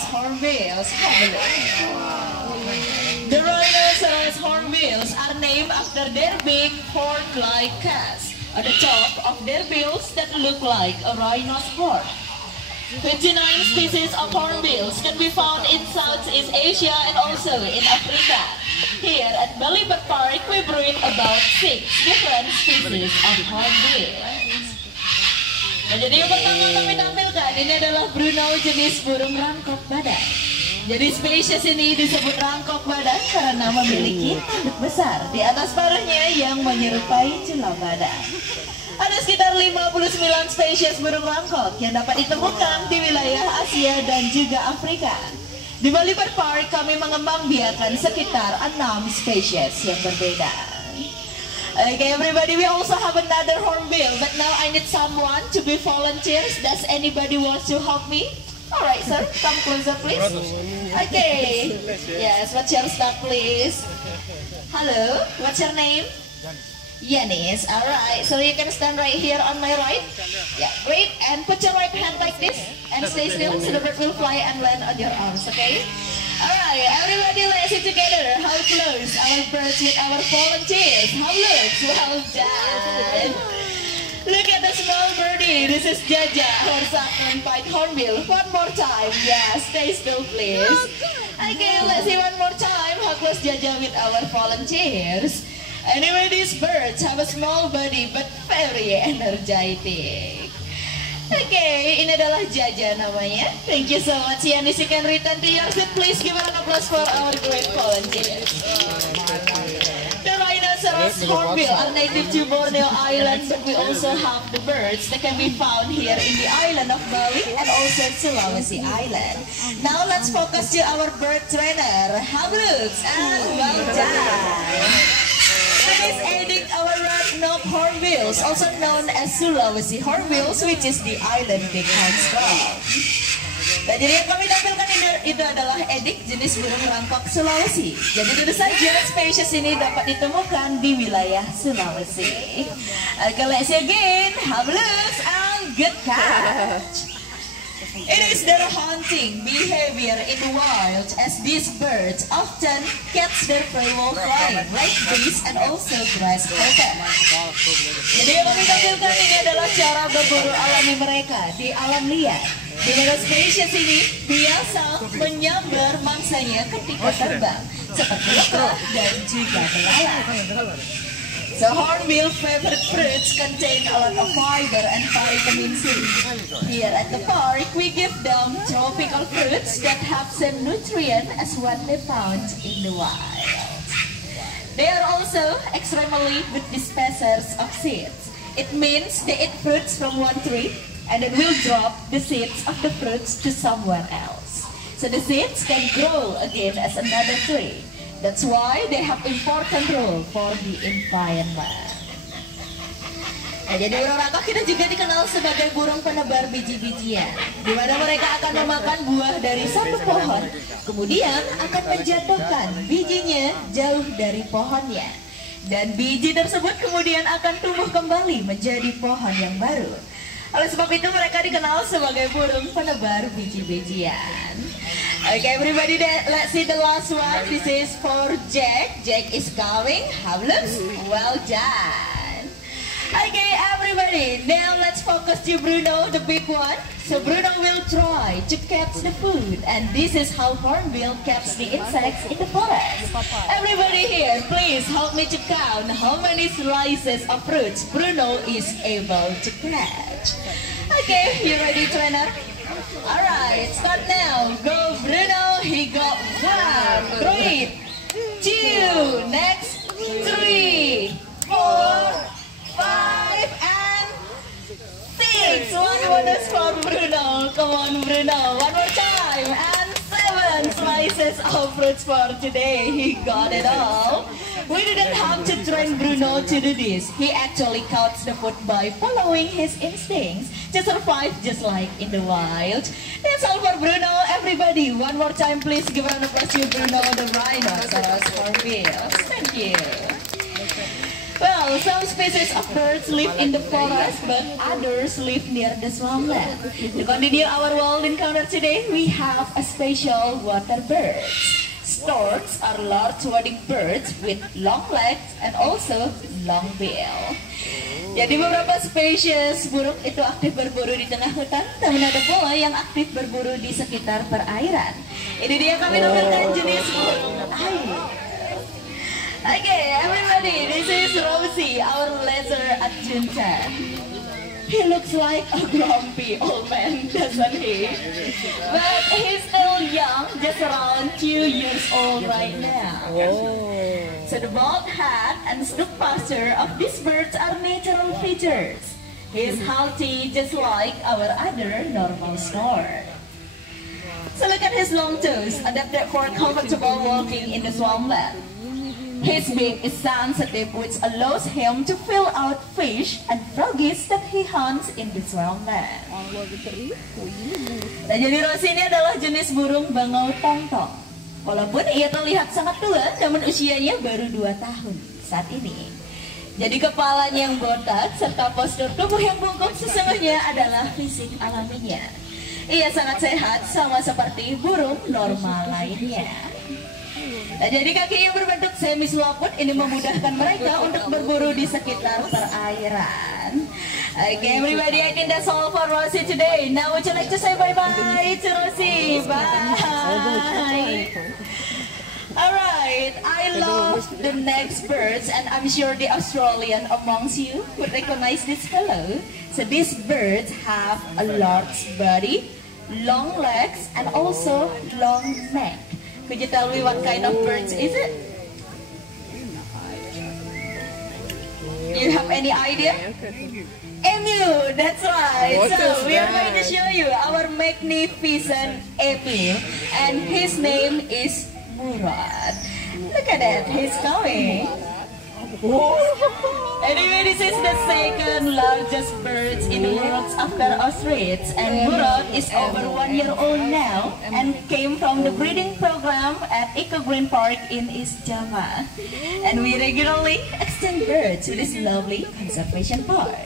Hornbills. The rhinoceros hornbills are named after their big horn-like casts on the top of their bills that look like a rhino's horn. 29 species of hornbills can be found in Southeast Asia and also in Africa. Here at Bali Bird Park, we breed about 6 different species of hornbills. Nah, jadi yang pertama kami tampilkan ini adalah Bruno jenis burung rangkok badak. Jadi spesies ini disebut rangkok badak karena memiliki tanduk besar di atas paruhnya yang menyerupai jela badak. Ada sekitar 59 spesies burung rangkok yang dapat ditemukan di wilayah Asia dan juga Afrika. Di Bali Bird Park kami mengembangbiakkan sekitar 6 spesies yang berbeda. Okay, everybody, we also have another hornbill, but now I need someone to be volunteers. Does anybody want to help me? All right, sir, come closer, please. Okay, yes, what's your start, please? Hello, what's your name? Yanis. All right, so you can stand right here on my right. Yeah, great, and put your right hand like this, and stay still, so the bird will fly and land on your arms, okay? Alright, everybody, let's see together how close our birds with our volunteers. How looks? Well done. Look at the small birdie. This is Jaja, our saffron pied hornbill. One more time. Yeah, stay still, please. Okay, let's see one more time how close Jaja with our volunteers. Anyway, these birds have a small body but very energetic. Okay, ini adalah Jaja namanya. Thank you so much, Yanis. You can return to your seat. Please give an applause for our great volunteers. The rhinoceros hornbill are native to Borneo Island, but we also have the birds that can be found here in the island of Bali and also Sulawesi Island. Now let's focus to our bird trainer. How looks and well done. Is aiding our red-knobbed hornbills, also known as Sulawesi hornbills, which is the island bighorn stork. Nah, jadi yang kami tampilkan itu adalah edik jenis burung rangkok Sulawesi. Jadi tentu saja spesies ini dapat ditemukan di wilayah Sulawesi. Okay, let's see again. Have a look and good catch. It is their hunting behavior in the wild, as these birds often catch their prey while flying, like bees and also grasshopper. Jadi yang kami tampilkan ini adalah cara berburu alami mereka di alam liar, di mana spesies ini biasa menyambar mangsanya ketika terbang, seperti lebah dan juga belalang. The hornbill favorite fruits contain a lot of fiber and vitamin C. Here at the park, we give them tropical fruits that have same nutrient as what they found in the wild. They are also extremely good dispensers of seeds. It means they eat fruits from one tree and then will drop the seeds of the fruits to somewhere else. So the seeds can grow again as another tree. That's why they have important role for the environment. Nah, jadi burung rangkok kita juga dikenal sebagai burung penebar biji-bijian, di mana mereka akan memakan buah dari satu pohon, kemudian akan menjatuhkan bijinya jauh dari pohonnya. Dan biji tersebut kemudian akan tumbuh kembali menjadi pohon yang baru. Oleh sebab itu mereka dikenal sebagai burung penebar biji-bijian. Okay, everybody, let's see the last one. This is for Jack. Jack is coming. Have a look. Well done. Okay, everybody, now let's focus to Bruno, the big one. So Bruno will try to catch the food, and this is how hornbill catch the insects in the forest. Everybody here, please help me to count how many slices of fruits Bruno is able to catch. Okay, you ready, trainer? Alright, start now. Go Bruno, he got 1, great, 2, next 3, 4, 5, and 6. One bonus for Bruno. Come on Bruno, one more time. And 7 slices of fruits for today. He got it all. We didn't have to train Bruno to do this. He actually caught the food by following his instincts to survive just like in the wild. That's all for Bruno. Everybody, one more time please give a round of applause to Bruno, the rhinoceros hornbills. Thank you. Well, some species of birds live in the forest, but others live near the swampland. To continue our world encounter today, we have a special water birds. Storks are large wading birds with long legs and also long bill. Jadi beberapa spesies burung itu aktif berburu di tengah hutan, namun ada pula yang aktif berburu di sekitar perairan. Ini dia kami tampilkan jenis burung air. Okay, everybody, this is Rosie, our lizard adjutant. He looks like a grumpy old man, doesn't he? But he's still young, just around 2 years old right now. So the bald head and stoop posture of these birds are natural features. He is healthy, just like our other normal snore. So look at his long toes, adapted for comfortable walking in the swampland. His beak is sensitive, which allows him to fill out fish and froggies that he hunts in the swampland. Nah, jadi Rosie ini adalah jenis burung bangau tongtong. Walaupun ia terlihat sangat tua, namun usianya baru 2 tahun saat ini. Jadi kepalanya yang botak serta postur tubuh yang bungkuk sesungguhnya adalah fisik alaminya. Ia sangat sehat sama seperti burung normal lainnya. Nah, jadi kakinya berbentuk semi selaput ini memudahkan mereka untuk berburu di sekitar perairan. Okay, everybody, I think that's all for Rosie today. Now would you like to say bye-bye to Rosie? Bye! Alright, I love the next birds and I'm sure the Australian amongst you would recognize this fellow. So these birds have a large body, long legs and also long neck. Could you tell me what kind of birds is it? Do you have any idea? Emu, that's right. So we are going to show you our magnificent emu, and his name is Murad. Look at that, he's coming. Anyway, this is the second largest bird in the world after ostrich, and Murad is over 1 year old now and came from the breeding program at Eco Green Park in East Java. And we regularly exchange birds to this lovely conservation park.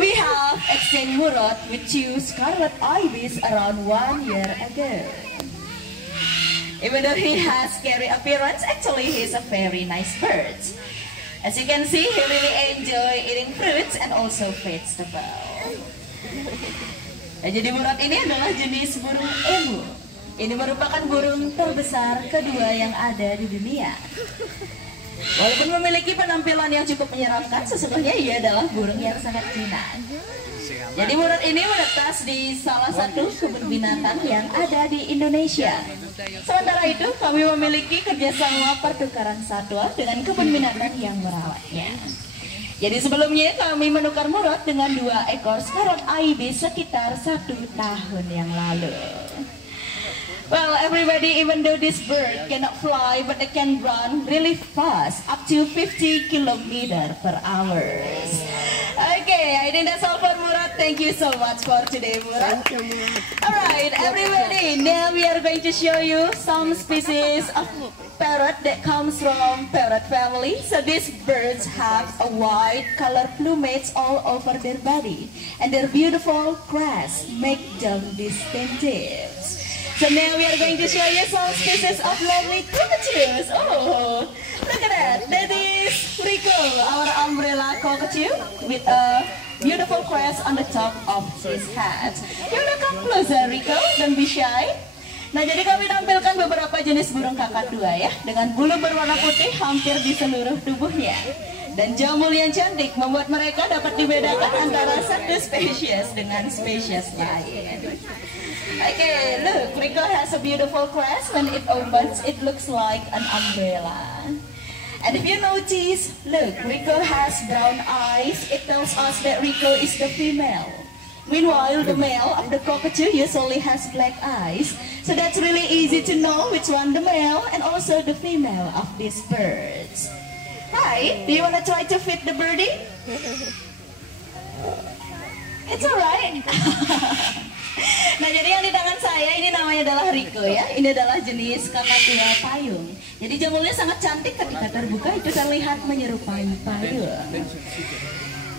We have exchanged Murad with 2 scarlet ibis around 1 year ago. Even though he has scary appearance, actually he's a very nice bird. As you can see, he really enjoy eating fruits and also vegetables. Nah, jadi Murad ini adalah jenis burung emu. Ini merupakan burung terbesar kedua yang ada di dunia. Walaupun memiliki penampilan yang cukup menyeramkan, sesungguhnya ia adalah burung yang sangat jinak. Jadi Murad ini menetas di salah satu kebun binatang yang ada di Indonesia. Sementara itu, kami memiliki kerjasama pertukaran satwa dengan kebun binatang yang merawatnya. Jadi sebelumnya kami menukar Murad dengan 2 ekor scarlet ibis sekitar 1 tahun yang lalu. Well, everybody, even though this bird cannot fly, but they can run really fast, up to 50 km/h. Okay, I think that's all for Murad. Thank you so much for today, Murad. Alright, everybody, now we are going to show you some species of parrot that comes from parrot family. So these birds have a white color plumage all over their body, and their beautiful crests make them distinctive. So now we are going to show you some species of lovely cockatoos. Oh, look at that. That is Rico, our umbrella cockatoo with a beautiful crest on the top of his head. You wanna come closer, Rico? Don't be shy. Nah, jadi kami tampilkan beberapa jenis burung kakadua ya, dengan bulu berwarna putih hampir di seluruh tubuhnya. Dan jambul yang cantik membuat mereka dapat dibedakan antara satu spesies dengan spesies lain. Okay, look, Rico has a beautiful crest. When it opens, it looks like an umbrella. And if you notice, look, Rico has brown eyes. It tells us that Rico is the female. Meanwhile, the male of the cockatoo usually has black eyes. So that's really easy to know which one the male and also the female of these birds. Hi, do you want to try to feed the birdie? It's alright. Nah, jadi yang di tangan saya ini namanya adalah Rico. Rico ya. Ini adalah jenis kakatua payung. Jadi jambulnya sangat cantik, ketika terbuka itu terlihat menyerupai payung.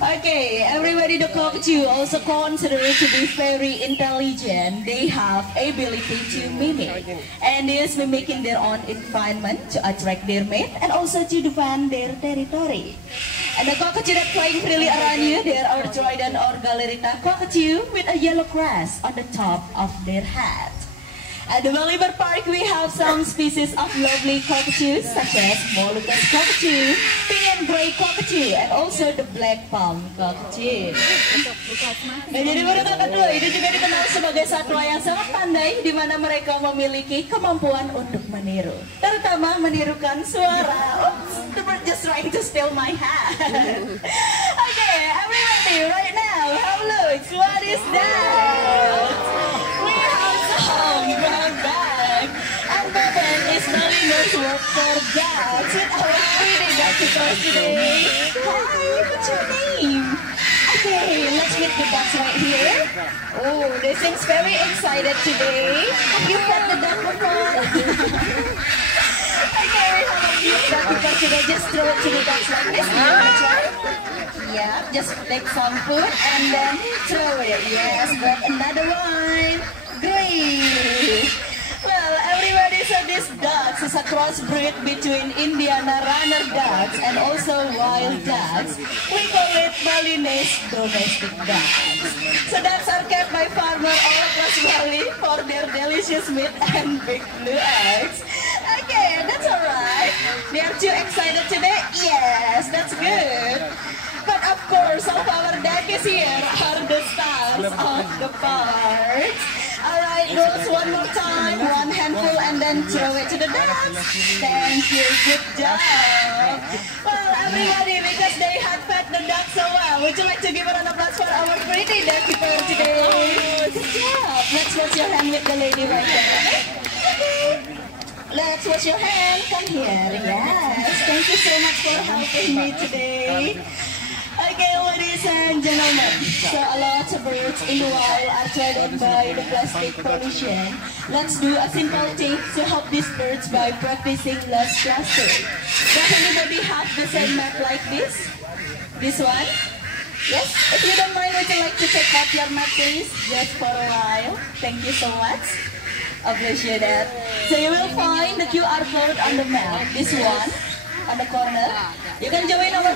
Okay, everybody, the cockatoo also considered to be very intelligent. They have ability to mimic, and is mimicking their own environment to attract their mate and also to defend their territory. And the cockatoo that flying freely around you, there are Trident or Galerita cockatoo with a yellow crest on the top of their head. At the Bali Bird Park, we have some species of lovely cockatoos such as Molucas cockatoo, pink and gray cockatoo, and also the black palm cockatoo. Nah, jadi burung kakadu ini juga dikenal sebagai satwa yang sangat pandai, di mana mereka memiliki kemampuan untuk meniru, terutama menirukan suara. Oops, the bird just trying to steal my hat. Okay, everybody, right now, have a look. What is that? We have some bag, and Beben is Malino's work for dogs with our pretty ducks today. Hi, what's your name? Okay, let's meet the ducks right here. Oh, they seem very excited today. Have you fed the duck before? Okay, we have a cute ducky for today. Just throw it to the ducks like this. Yeah, just take some food and then throw it. Yes, but another one. Great! Well, everybody said this ducks is a crossbreed between Indiana runner ducks and also wild ducks. We call it Balinese domestic ducks. So ducks are kept by farmers all across Bali for their delicious meat and big blue eggs. Okay, that's alright. They are too excited today? Yes, that's good. But of course, all of our ducks here are the stars of the park. Alright, girls, one more time. One handful and then throw it to the ducks. Thank you, good job. Well, everybody, because they had fed the ducks so well, would you like to give a round of applause for our pretty ducky bird today? Good job. Let's wash your hand with the lady right there. Okay. Let's wash your hand. Come here. Yes. Thank you so much for helping me today. Okay, ladies and gentlemen, so a lot of birds in the wild are threatened by the plastic pollution. Let's do a simple thing to help these birds by practicing less plastic. Does anybody have the same mat like this? This one? Yes? If you don't mind, would you like to take out your mat, please? Just for a while. Thank you so much. Appreciate that. So you will find the QR code on the map. This one, on the corner. You can join our